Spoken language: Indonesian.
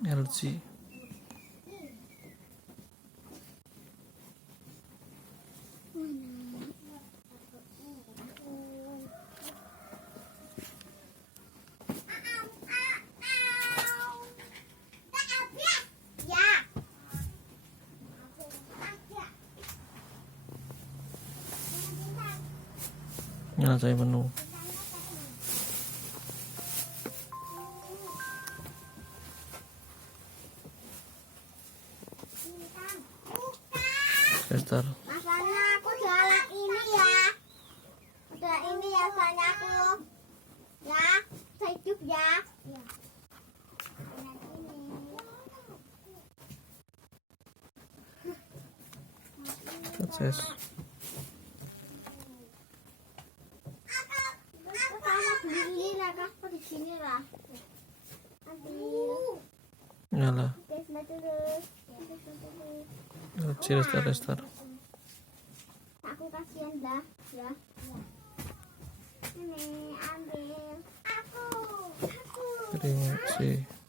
LG. Nyalakan menu. Tester. Masanya aku jualan ini ya. Udah ini ya soalnya aku. Ya, saya hidup ya. Sukses. Di sini lah. Nyala. LG restart. Aku kasihan dah ya. Ini ambil. Aku. Terima kasih.